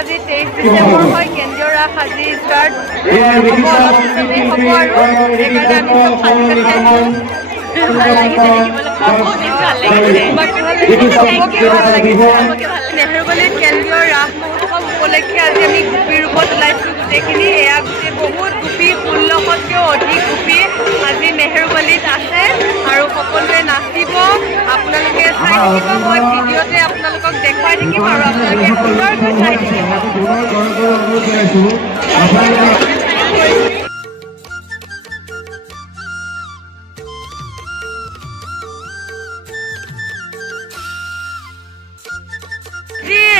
আজি 23 ডিচেম্বৰ হয় কেন্দ্ৰীয় ৰাস আজি ষ্টাৰ্ট হ'ব অলপ পিছতেই হ'ব আৰু সেইকাৰণে আমি চব সাজি কাটি আহিছোঁ ভাল লাগিছে দেখিবলৈ ভাল লাগিছে নেহেৰুবালীত কেন্দ্ৰীয় ৰাস মহোৎসৱ উপলক্ষে আজি আমি গোপী ৰূপত ওলাইছোঁ গোটেইখিনি এয়া গোটেই বহুত গোপী 1600তকৈও অধিক গোপী আজি নেহেৰুবালীত আছে আৰু সকলোৱে নাচিব আপোনালোকে চাই থাকিব মই ভিডিঅ'তে আপোনালোকক দেখুৱাই থাকিম আৰু আপোনালোকে সুন্দৰকৈ চাই থাকিব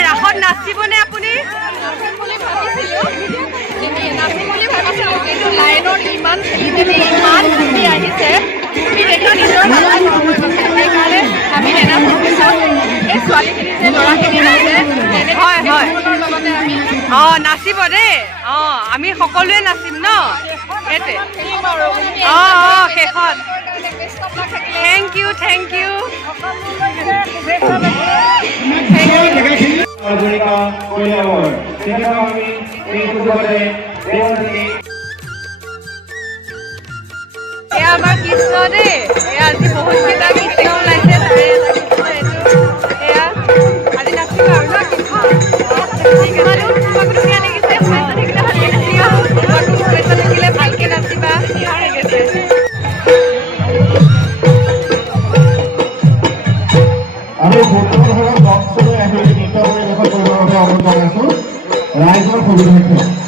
ৰাসত নাচিবনে আপুনি নাচিম বুলি ভাবিছিলোঁ কিন্তু লাইনৰ ইমান ইমান গোপী আহিছে গোপী দেখি নিজৰ সেইকাৰণে আমি নেনাচিছোঁ এই ছোৱালীখিনি যে ল'ৰাখিনি আছে হয় হয় লগতে আমি নাচিব দেই আমি সকলোৱে নাচিম ন সেইটোৱে শেষত থেংক ইউ এয়া আমাৰ কৃষ্ণ দেই এয়া আজি বহুতকেইটা কৃষ্ণ ওলাইছে তাৰে এটা কৃষ্ণ এইটো এয়া আজি নাচিব আৰু ন কৃষ্ণ তোমাকো ধুনীয়া লাগিছে পইচা থাকিলে ভালকৈ নাচিবা তোমাকো পইচা থাকিলে ভালকৈ নাচিবা হৈ গৈছে আমি বৰ্তমান বক্সলৈ আহি নৃত্য পৰিৱেশন কৰিবৰ বাবে অনুৰোধ জনাইছোঁ ৰাইজৰ সুবিধাৰ্থে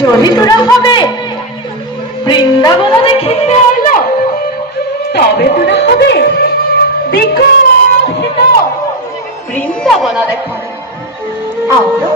যদি তোরা হবে বৃন্দাবন দেখিতে আইল তবে তোরা হবে বিকশিত বৃন্দাবন দেখো আমরা